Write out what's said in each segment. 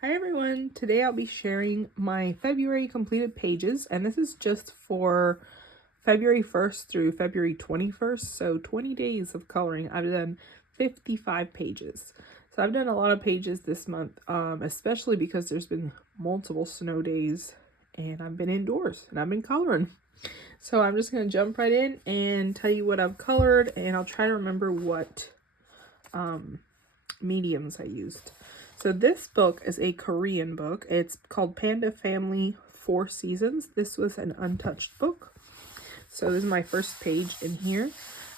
Hi everyone! Today I'll be sharing my February completed pages, and this is just for February 1st through February 21st, so 20 days of coloring. I've done 55 pages. So I've done a lot of pages this month, especially because there's been multiple snow days and I've been indoors and I've been coloring. So I'm just going to jump right in and tell you what I've colored, and I'll try to remember what mediums I used. So this book is a Korean book. It's called Panda Family 4 Seasons. This was an untouched book. So this is my first page in here.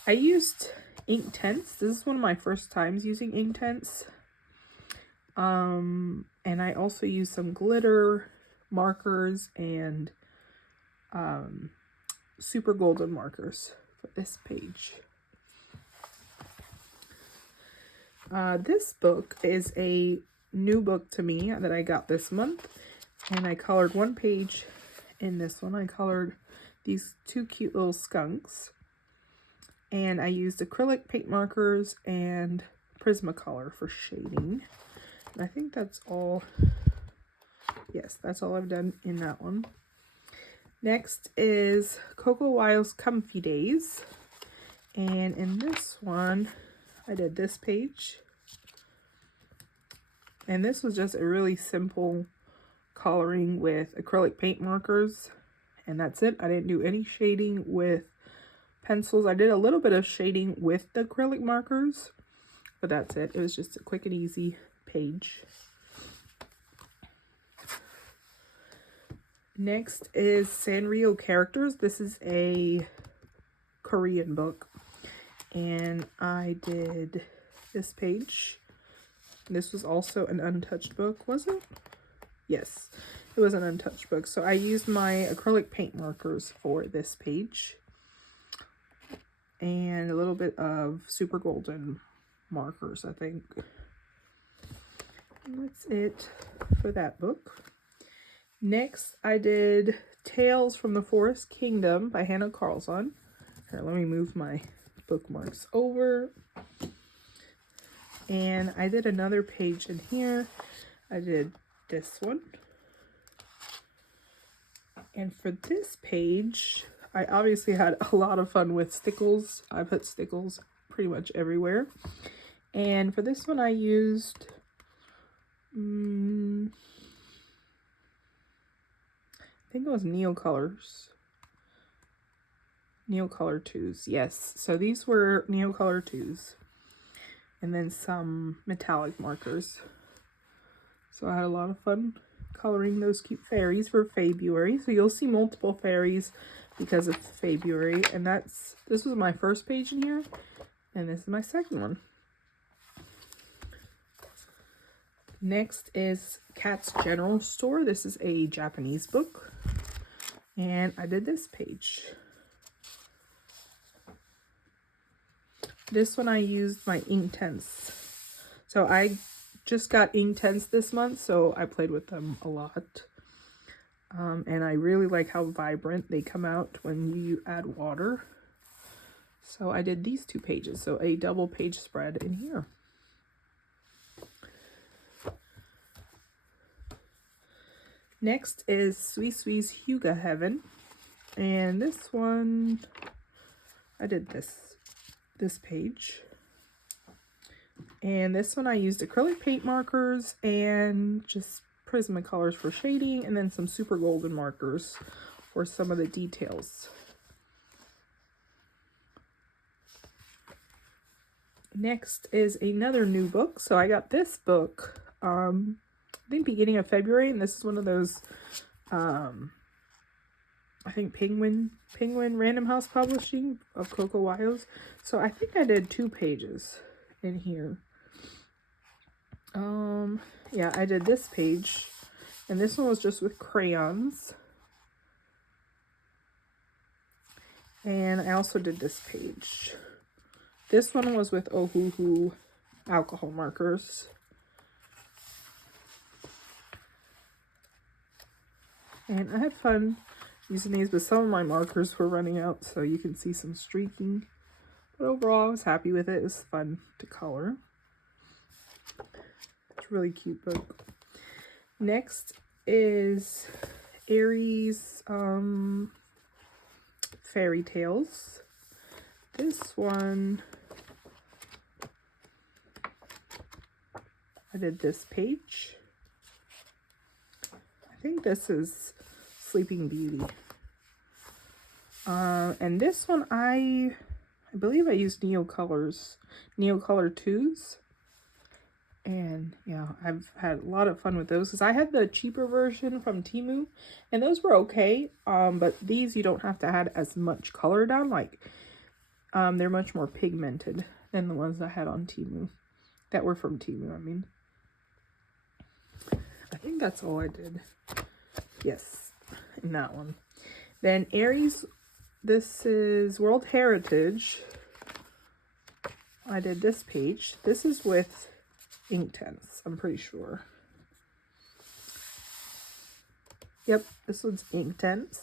I used Inktense. This is one of my first times using Inktense. And I also used some glitter markers and super golden markers for this page. This book is a new book to me that I got this month, and I colored one page in this one. I colored these two cute little skunks, and I used acrylic paint markers and Prismacolor for shading. And I think that's all. Yes, that's all I've done in that one. Next is Coco Wild's Comfy Days, and in this one I did this page. And this was just a really simple coloring with acrylic paint markers, and that's it. I didn't do any shading with pencils. I did a little bit of shading with the acrylic markers, but that's it. It was just a quick and easy page. Next is Sanrio Characters. This is a Korean book, and I did this page. This was also an untouched book, was it? Yes, it was an untouched book. So I used my acrylic paint markers for this page and a little bit of super golden markers, I think. And that's it for that book. Next, I did Tales from the Forest Kingdom by Hannah Carlson. Here, let me move my bookmarks over. And I did another page in here. I did this one. And for this page, I obviously had a lot of fun with stickles. I put stickles pretty much everywhere. And for this one, I used I think it was Neocolors. Neocolor 2s, yes. So these were Neocolor 2s. And then some metallic markers. So I had a lot of fun coloring those cute fairies for February. So you'll see multiple fairies because of February. And this was my first page in here. And this is my second one. Next is Cat's General Store. This is a Japanese book. And I did this page. This one I used my Inktense. So I just got Inktense this month, so I played with them a lot. And I really like how vibrant they come out when you add water. So I did these two pages, so a double page spread in here. Next is Sui Sui's Hyuga Heaven. And this one, I did this page. And this one I used acrylic paint markers and just Prismacolors for shading, and then some super golden markers for some of the details. Next is another new book. So I got this book, I think beginning of February, and this is one of those, I think Penguin Random House Publishing of Coco Wild's. So I think I did 2 pages in here. Yeah, I did this page, and this one was just with crayons. And I also did this page. This one was with Ohuhu alcohol markers. And I had fun using these, but some of my markers were running out, so you can see some streaking. But overall, I was happy with it. It was fun to color. It's a really cute book. Next is Aries Fairy Tales. This one, I did this page. I think this is Sleeping Beauty. And this one, I believe I used Neocolor 2s. And yeah, I've had a lot of fun with those because I had the cheaper version from Temu and those were okay. But these you don't have to add as much color down. Like, they're much more pigmented than the ones I had on Temu. That were from Temu, I mean. I think that's all I did. Yes, in that one. Then Aries, this is World Heritage. I did this page. This is with Inktense, I'm pretty sure. Yep, this one's Inktense.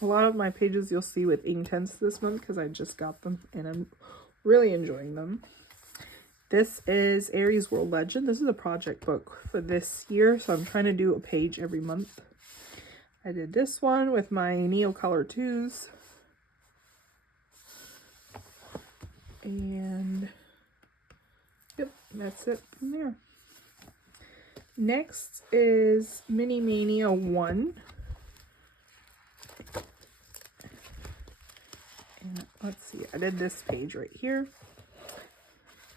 A lot of my pages you'll see with Inktense this month because I just got them and I'm really enjoying them. This is Aries World Legend. This is a project book for this year, so I'm trying to do a page every month. I did this one with my Neocolor 2s. And yep, that's it from there. Next is Mini Mania 1. And let's see, I did this page right here.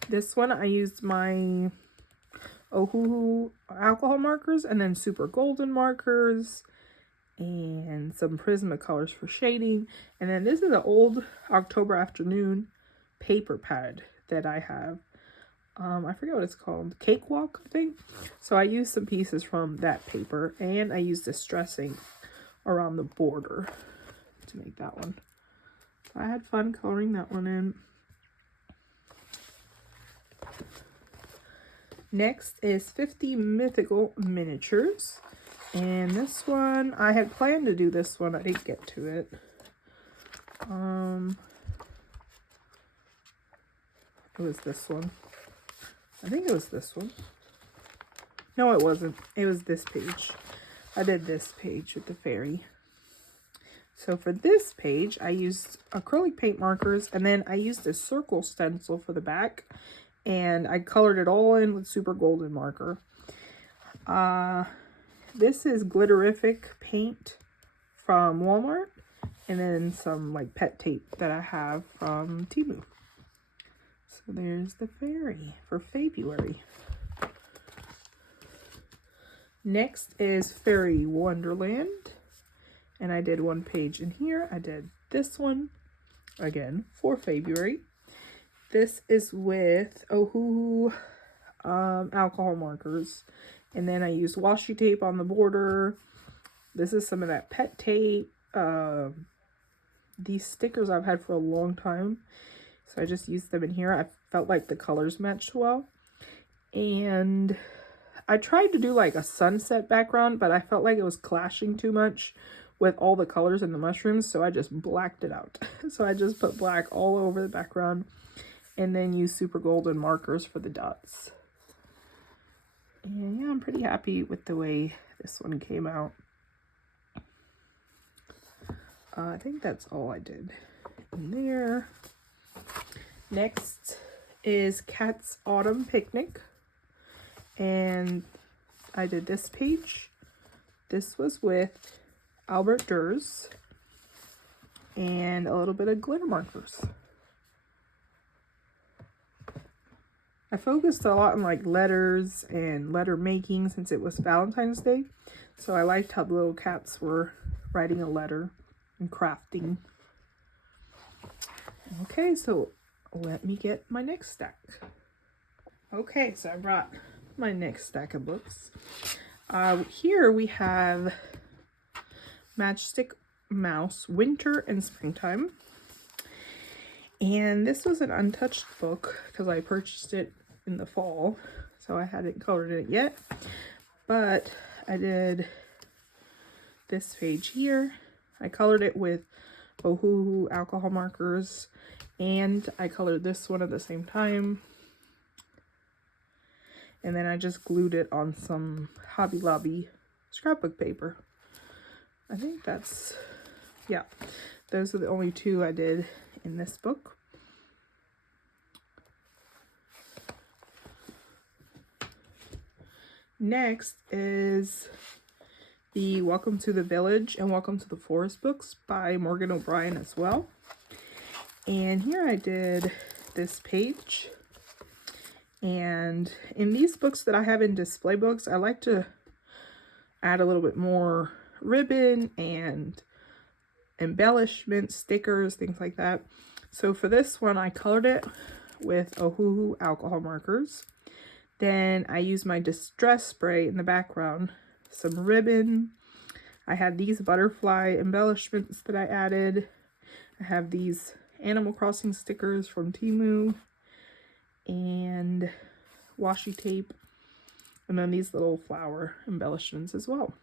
This one I used my Ohuhu alcohol markers and then super golden markers and some Prismacolors for shading. And then this is an old October Afternoon paper pad that I have. I forget what it's called. Cakewalk, I think. So I used some pieces from that paper and I used distressing around the border to make that one. I had fun coloring that one in. Next is 50 Mythical Miniatures. And this one, I had planned to do this one. I didn't get to it. It was this one. I think it was this one. No, it wasn't. It was this page. I did this page with the fairy. So for this page, I used acrylic paint markers and then I used a circle stencil for the back. And I colored it all in with super golden marker. This is Glitterific paint from Walmart. And then some like pet tape that I have from Temu. So there's the fairy for February. Next is Fairy Wonderland. And I did one page in here. I did this one again for February. This is with Ohuhu alcohol markers. And then I used washi tape on the border. This is some of that pet tape. These stickers I've had for a long time. So I just used them in here. I felt like the colors matched well. And I tried to do like a sunset background, but I felt like it was clashing too much with all the colors in the mushrooms. So I just blacked it out. So I just put black all over the background and then used super golden markers for the dots. And yeah, I'm pretty happy with the way this one came out. I think that's all I did in there. Next is Cat's Autumn Picnic. And I did this page. This was with Albert Durs and a little bit of glitter markers. I focused a lot on like letters and letter making since it was Valentine's Day. So I liked how the little cats were writing a letter and crafting. Okay, so let me get my next stack. Okay, so I brought my next stack of books. Here we have Matchstick Mouse Winter and Springtime. And this was an untouched book because I purchased it in the fall, so I hadn't colored it yet. But I did this page here. I colored it with Ohuhu alcohol markers, and I colored this one at the same time. And then I just glued it on some Hobby Lobby scrapbook paper. I think that's, yeah, those are the only two I did in this book. Next is the Welcome to the Village and Welcome to the Forest books by Morgan O'Brien as well. And here I did this page. And in these books that I have in display books, I like to add a little bit more ribbon and embellishment, stickers, things like that. So for this one, I colored it with Ohuhu alcohol markers. Then I used my distress spray in the background, some ribbon. I had these butterfly embellishments that I added. I have these Animal Crossing stickers from Temu and washi tape, and then these little flower embellishments as well.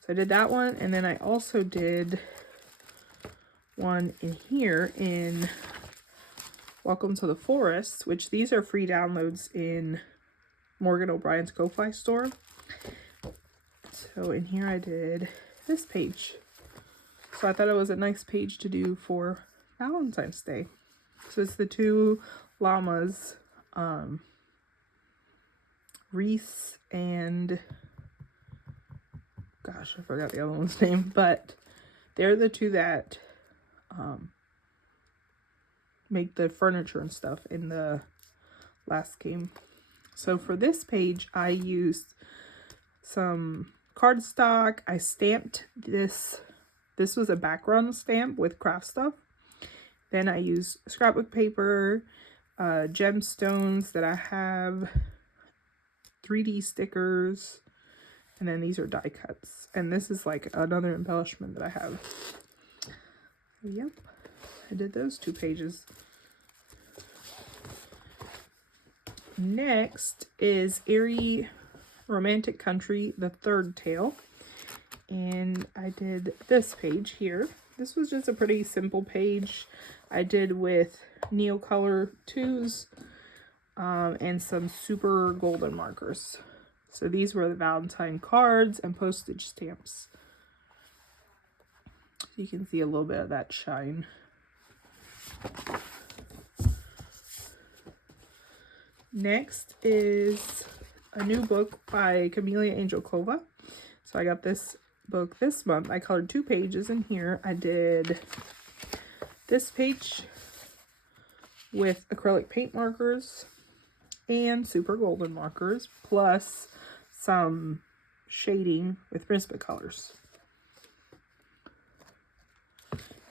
So I did that one, and then I also did one in here in Welcome to the Forest, which these are free downloads in Morgan O'Brien's Ko-Fi store. So in here I did this page. So I thought it was a nice page to do for Valentine's Day. So it's the two llamas, Reese and, gosh, I forgot the other one's name, but they're the two that make the furniture and stuff in the last game. So for this page, I used some cardstock. I stamped this. This was a background stamp with craft stuff. Then I used scrapbook paper, gemstones that I have, 3D stickers, and then these are die cuts. And this is like another embellishment that I have. Yep, I did those two pages. Next is Eerie Romantic Country, the third tale. And I did this page here. This was just a pretty simple page I did with Neocolor 2s and some super golden markers. So these were the Valentine cards and postage stamps. So you can see a little bit of that shine. Next is a new book by Camellia Angelkova. So I got this book this month. I colored 2 pages in here. I did this page with acrylic paint markers and super golden markers, plus some shading with Prismacolors.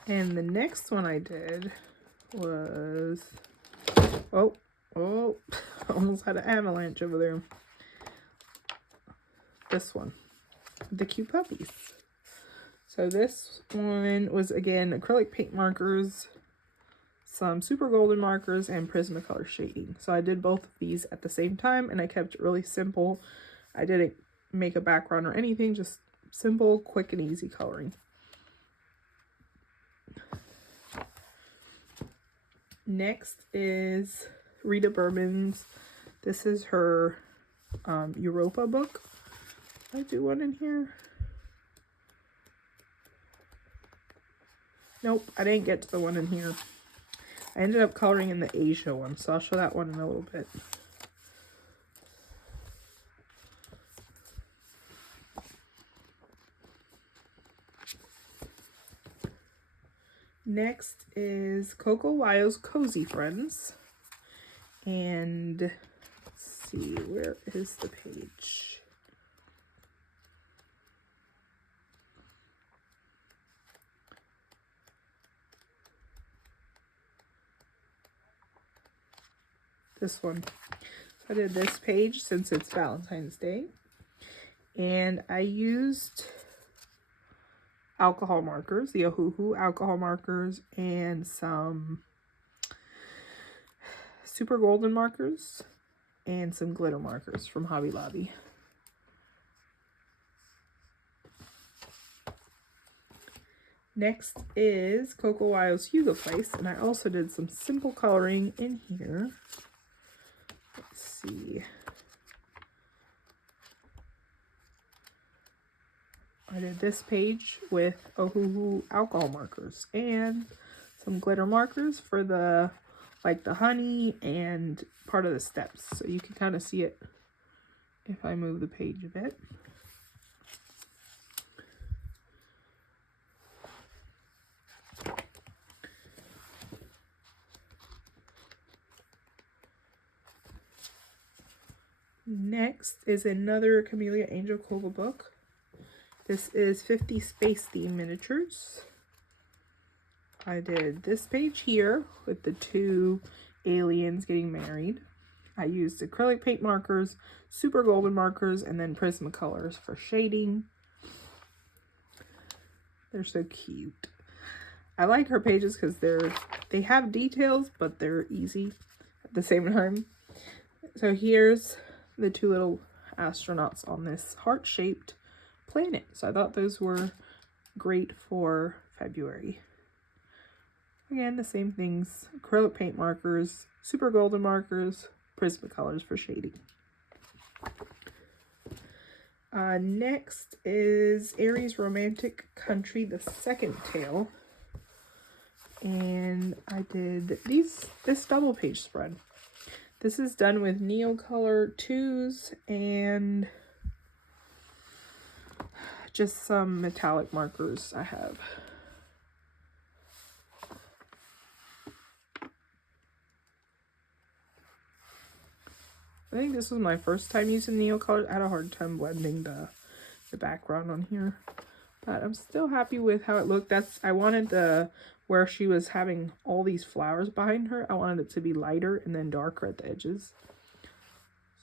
And the next one I did was, oh, almost had an avalanche over there. This one, the cute puppies. So this one was, again, acrylic paint markers, some super golden markers, and Prismacolor shading. So I did both of these at the same time, and I kept it really simple. I didn't make a background or anything, just simple, quick, and easy coloring. Next is Rita Berman's. This is her Europa book. Did I do one in here? Nope, I didn't get to the one in here. I ended up coloring in the Asia one, so I'll show that one in a little bit. Next is Coco Wyo's Cozy Friends. And let's see, where is the page? This one. I did this page since it's Valentine's Day. And I used alcohol markers, the Ohuhu alcohol markers, and some super golden markers, and some glitter markers from Hobby Lobby. Next is Coco Wyo's Hugo Place, and I also did some simple coloring in here. Let's see. I did this page with Ohuhu alcohol markers and some glitter markers for the honey and part of the steps. So you can kind of see it if I move the page a bit. Next is another Camellia Angel Cova book. This is 50 Space Theme Miniatures. I did this page here with the 2 aliens getting married. I used acrylic paint markers, super golden markers, and then Prismacolors for shading. They're so cute. I like her pages because they have details, but they're easy at the same time. So here's the 2 little astronauts on this heart-shaped planet. So I thought those were great for February. Again, the same things, acrylic paint markers, super golden markers, Prismacolors for shading. Next is Aries Romantic Country, the second tale. And I did this double page spread. This is done with Neocolor 2s and just some metallic markers I have. I think this was my first time using Neocolor. I had a hard time blending the background on here, but I'm still happy with how it looked. I wanted where she was having all these flowers behind her, I wanted it to be lighter and then darker at the edges.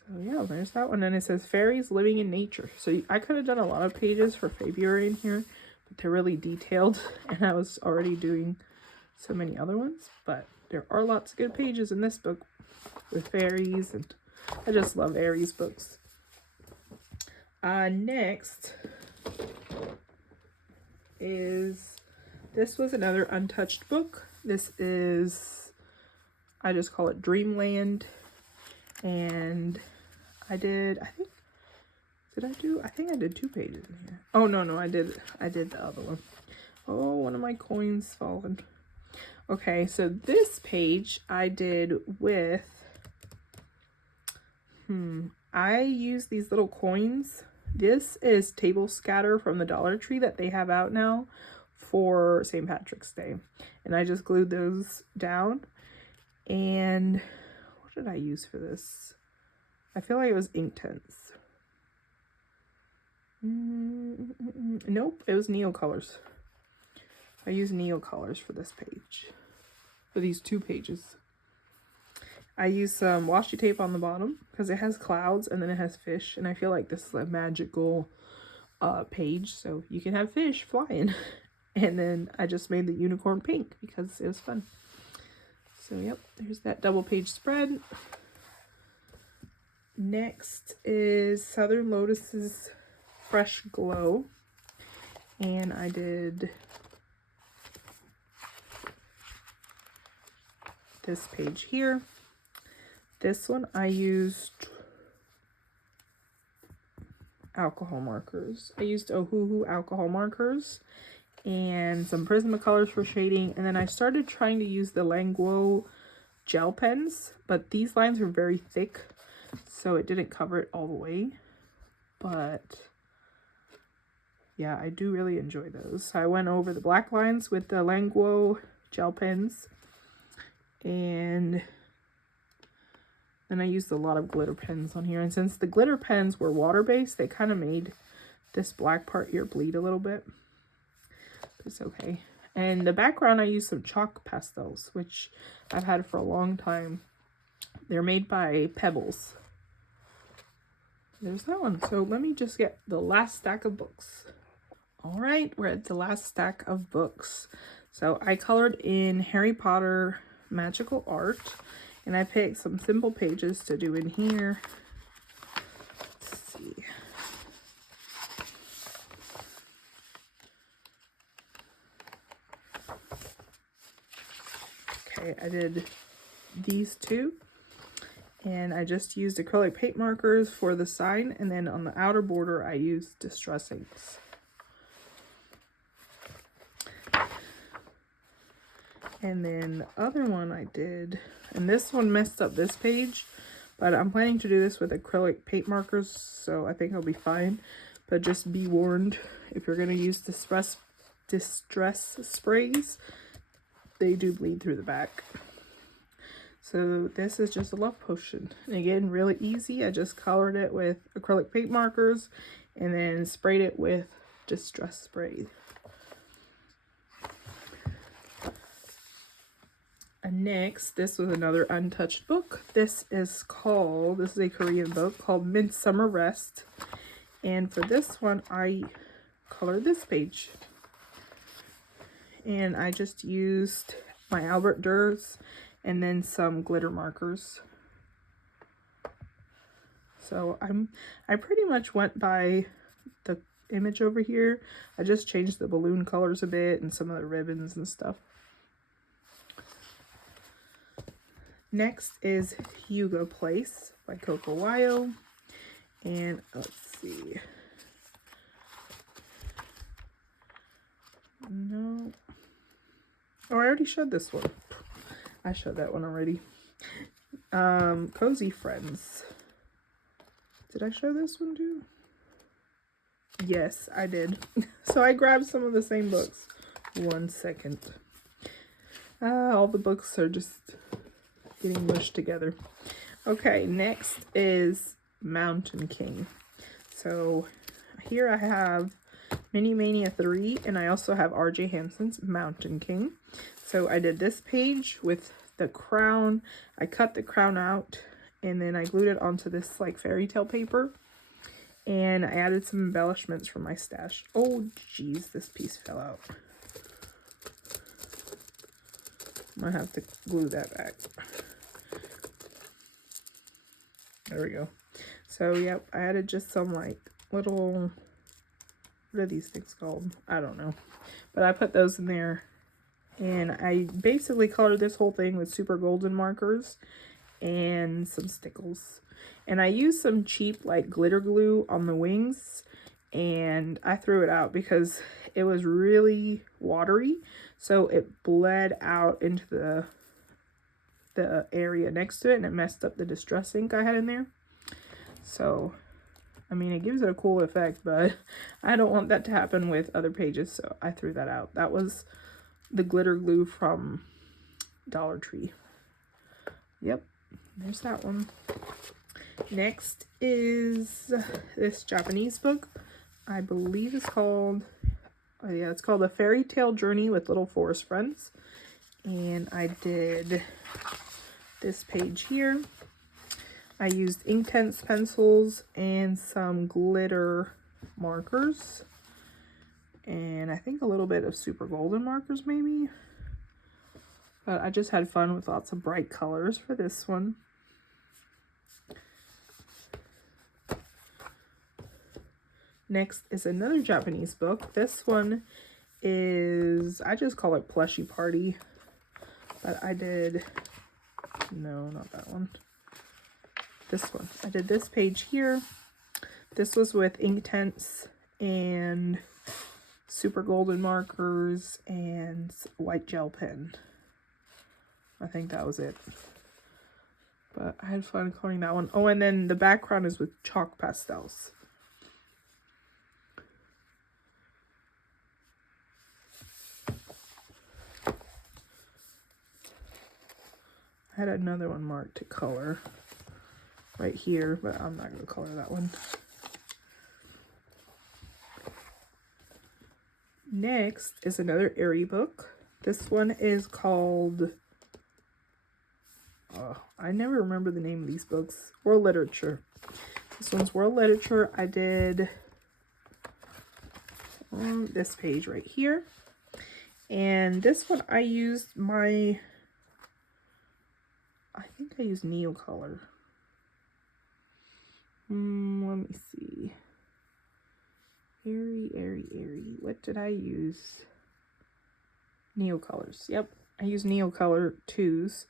So yeah, there's that one. And it says Fairies Living in Nature. So I could have done a lot of pages for February in here, but they're really detailed, and I was already doing so many other ones. But there are lots of good pages in this book with fairies, and I just love Aries books. Next is, this was another untouched book. This is, I just call it Dreamland, and I think I did 2 pages in here. Oh, no, I did the other one. Oh, one of my coins fallen. Okay, so this page I did with, I use these little coins. This is Table Scatter from the Dollar Tree that they have out now for St. Patrick's Day. And I just glued those down. And what did I use for this? I feel like it was Inktense. Nope, it was Neocolors. I used Neocolors for this page. For these 2 pages. I used some washi tape on the bottom because it has clouds and then it has fish, and I feel like this is a magical page, so you can have fish flying. And then I just made the unicorn pink because it was fun. So yep, there's that double page spread. Next is Southern Lotus's Fresh Glow, and I did this page here. This one I used alcohol markers. I used Ohuhu alcohol markers and some Prismacolors for shading, and then I started trying to use the Languo gel pens, but these lines are very thick, so it didn't cover it all the way. But yeah, I do really enjoy those. I went over the black lines with the Languo gel pens, and then I used a lot of glitter pens on here. And since the glitter pens were water-based, they kind of made this black part here bleed a little bit. But it's okay. And the background, I used some chalk pastels, which I've had for a long time. They're made by Pebbles. There's that one. So let me just get the last stack of books. All right, we're at the last stack of books. So I colored in Harry Potter Magical Art. And I picked some simple pages to do in here. Let's see. Okay, I did these 2. And I just used acrylic paint markers for the sign. And then on the outer border, I used Distress inks. And then the other one I did, and this one messed up this page, but I'm planning to do this with acrylic paint markers, so I think I'll be fine. But just be warned, if you're going to use distress sprays, they do bleed through the back. So this is just a love potion. And again, really easy. I just colored it with acrylic paint markers and then sprayed it with distress spray. And next, this was another untouched book. This is a Korean book called Midsummer Rest. And for this one, I colored this page. And I just used my Albert Durs and then some glitter markers. So I pretty much went by the image over here. I just changed the balloon colors a bit and some of the ribbons and stuff. Next is Hugo Place by Coco Wyo. And let's see. No. Oh, I already showed this one. I showed that one already. Cozy Friends. Did I show this one too? Yes, I did. So I grabbed some of the same books. 1 second. All the books are just getting mushed together. Okay, next is Mountain King. So here I have Mini Mania 3, and I also have R.J. Hanson's Mountain King. So I did this page with the crown. I cut the crown out, and then I glued it onto this like fairy tale paper. And I added some embellishments from my stash. Oh, geez, this piece fell out. I'm gonna have to glue that back. There we go. So, yep, I added just some, like, little, what are these things called? I don't know. But I put those in there. And I basically colored this whole thing with super golden markers and some stickles. And I used some cheap, like, glitter glue on the wings. And I threw it out because it was really watery. So it bled out into the area next to it, and it messed up the distress ink I had in there. So, I mean, it gives it a cool effect, but I don't want that to happen with other pages, so I threw that out. That was the glitter glue from Dollar Tree. Yep, there's that one. Next is this Japanese book. I believe it's called, oh yeah, it's called A Fairy Tale Journey with Little Forest Friends. And I did this page here. I used Inktense pencils and some glitter markers. And I think a little bit of super golden markers maybe. But I just had fun with lots of bright colors for this one. Next is another Japanese book. This one is, I just call it Plushy Party. But I did, no, not that one. This one. I did this page here. This was with Inktense and super golden markers and white gel pen. I think that was it. But I had fun coloring that one. Oh, and then the background is with chalk pastels. I had another one marked to color right here, but I'm not going to color that one. Next is another Aerie book. This one is called, I never remember the name of these books. World Literature. This one's World Literature. I did this page right here. And this one I used my, I think I used Neocolor. Let me see. Aerie. What did I use? Neocolors. Yep. I used Neocolor 2s.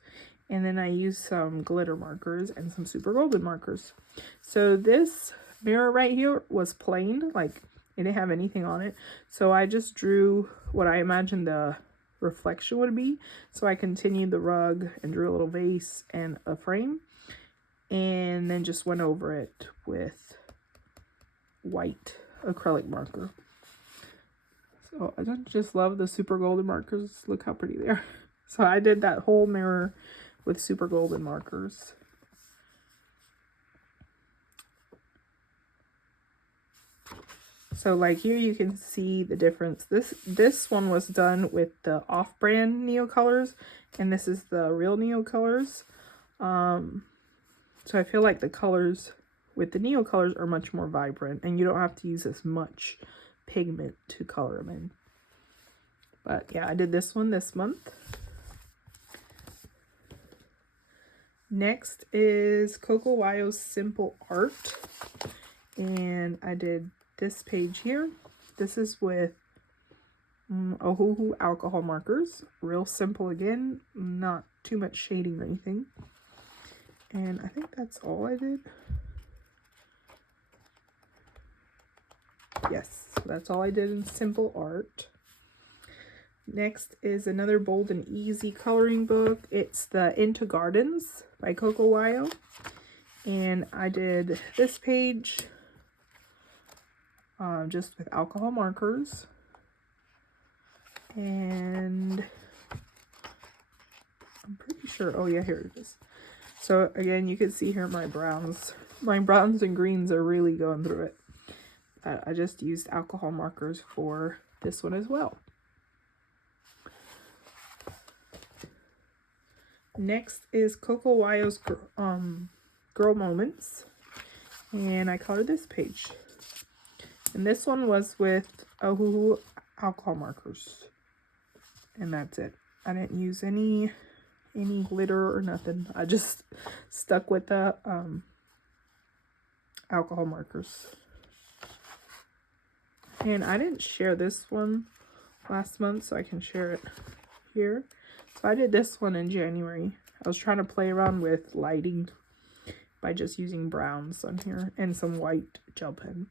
And then I used some glitter markers and some super golden markers. So this mirror right here was plain. Like, it didn't have anything on it. So I just drew what I imagined the reflection would be. So I continued the rug and drew a little vase and a frame, and then just went over it with white acrylic marker. So I just love the super golden markers. Look how pretty they are. So I did that whole mirror with super golden markers. So like here you can see the difference. This one was done with the off-brand Neocolors, and this is the real Neocolors. So I feel like the colors with the Neocolors are much more vibrant, and you don't have to use as much pigment to color them in. But yeah, I did this one this month. Next is Coco Wyo's Simple Art, and I did this page here. This is with Ohuhu alcohol markers. Real simple again, not too much shading or anything. And I think that's all I did. Yes, so that's all I did in Simple Art. Next is another Bold and Easy coloring book. It's the Into Gardens by Coco Wyo. And I did this page just with alcohol markers. And I'm pretty sure, oh yeah, here it is. So again, you can see here my browns and greens are really going through it. I just used alcohol markers for this one as well. Next is Coco Wyo's Girl Moments, and I colored this page. And this one was with Ohuhu alcohol markers, and that's it. I didn't use any glitter or nothing. I just stuck with the alcohol markers. And I didn't share this one last month, so I can share it here. So I did this one in January. I was trying to play around with lighting by just using browns on here and some white gel pen.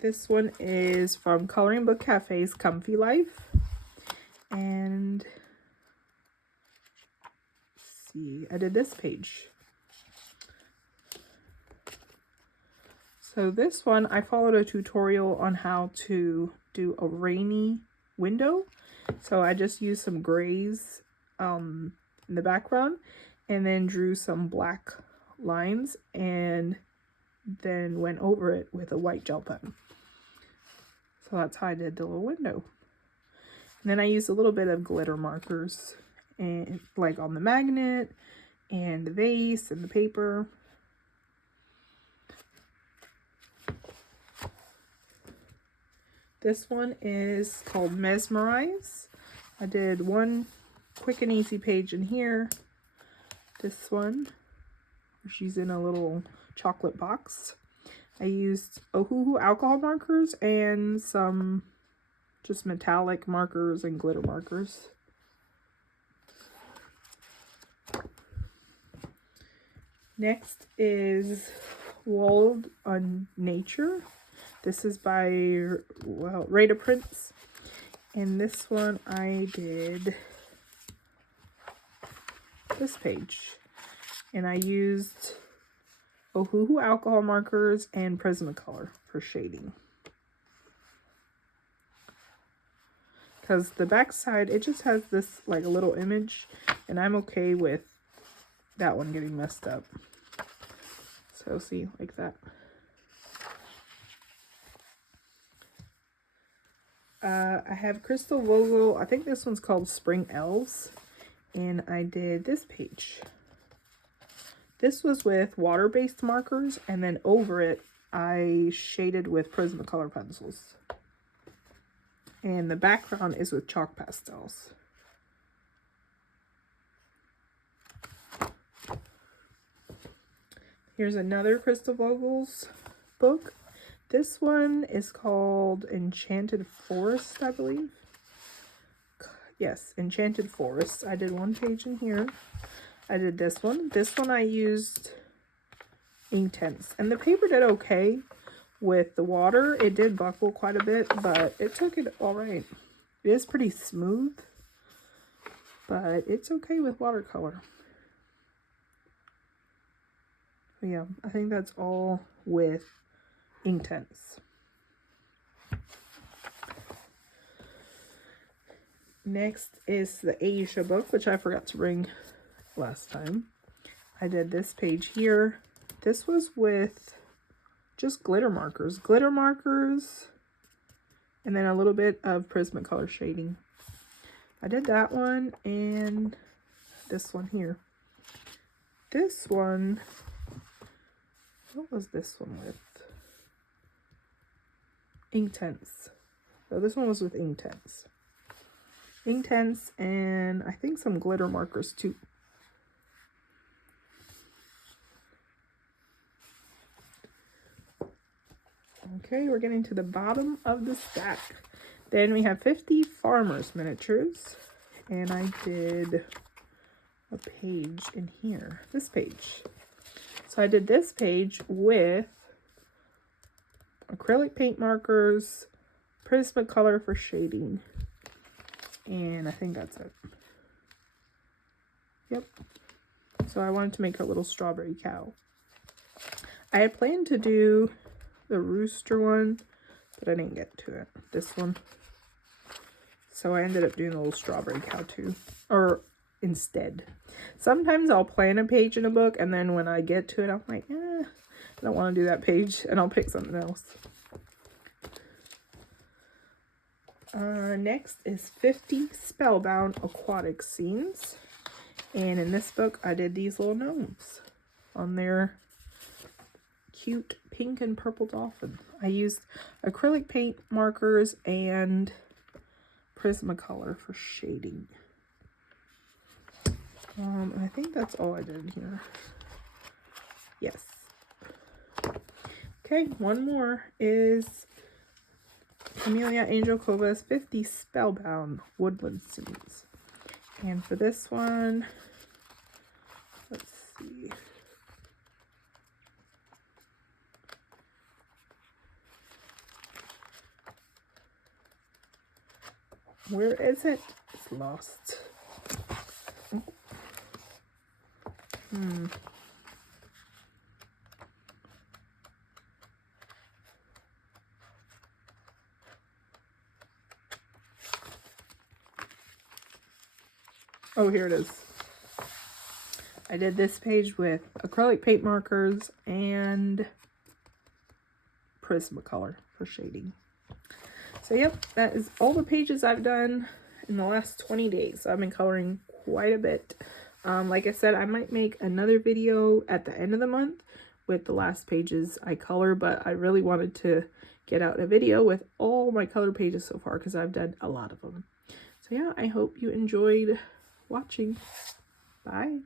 This one is from Coloring Book Cafe's Comfy Life. And let's see, I did this page. So this one, I followed a tutorial on how to do a rainy window. So I just used some grays in the background and then drew some black lines and then went over it with a white gel pen. So that's how I did the little window. And then I used a little bit of glitter markers, and like on the magnet and the vase and the paper. This one is called Mesmerize. I did one quick and easy page in here. This one, she's in a little chocolate box. I used Ohuhu alcohol markers and some just metallic markers and glitter markers. Next is World on Nature. This is by, well, Rada Prince. And this one I did this page. And I used Ohuhu alcohol markers and Prismacolor for shading. Because the back side, it just has this like a little image. And I'm okay with that one getting messed up. So see, like that. I have Crystal Vogel. I think this one's called Spring Elves. And I did this page. This was with water-based markers. And then over it, I shaded with Prismacolor pencils. And the background is with chalk pastels. Here's another Crystal Vogel's book. This one is called Enchanted Forest, I believe. Yes, Enchanted Forest. I did one page in here. I did this one. This one I used Inktense. And the paper did okay, with the water. It did buckle quite a bit, but it took it all right. It is pretty smooth, but it's okay with watercolor. But yeah, I think that's all with Inktense. Next is the Asia book, which I forgot to bring last time. I did this page here. This was with just glitter markers, and then a little bit of Prismacolor shading. I did that one and this one here. This one, what was this one with? Inktense. So this one was with Inktense. Inktense and I think some glitter markers too. Okay, we're getting to the bottom of the stack. Then we have 50 Farmers Miniatures. And I did a page in here. This page. So I did this page with acrylic paint markers, Prismacolor for shading. And I think that's it. Yep. So I wanted to make a little strawberry cow. I had planned to do the rooster one, but I didn't get to it. This one. So I ended up doing a little strawberry cow too. Or instead. Sometimes I'll plan a page in a book, and then when I get to it, I'm like, I don't want to do that page, and I'll pick something else. Next is 50 Spellbound Aquatic Scenes. And in this book, I did these little gnomes on their cute pink and purple dolphin. I used acrylic paint markers and Prismacolor for shading. And I think that's all I did here. Yes. Okay, one more is Camellia Angelcova's 50 Spellbound Woodland Scenes. And for this one, let's see. Where is it? It's lost. Oh, here it is. I did this page with acrylic paint markers and Prismacolor for shading. So yep, that is all the pages I've done in the last 20 days. So I've been coloring quite a bit. Like I said, I might make another video at the end of the month with the last pages I color, but I really wanted to get out a video with all my color pages so far because I've done a lot of them. So yeah, I hope you enjoyed watching. Bye.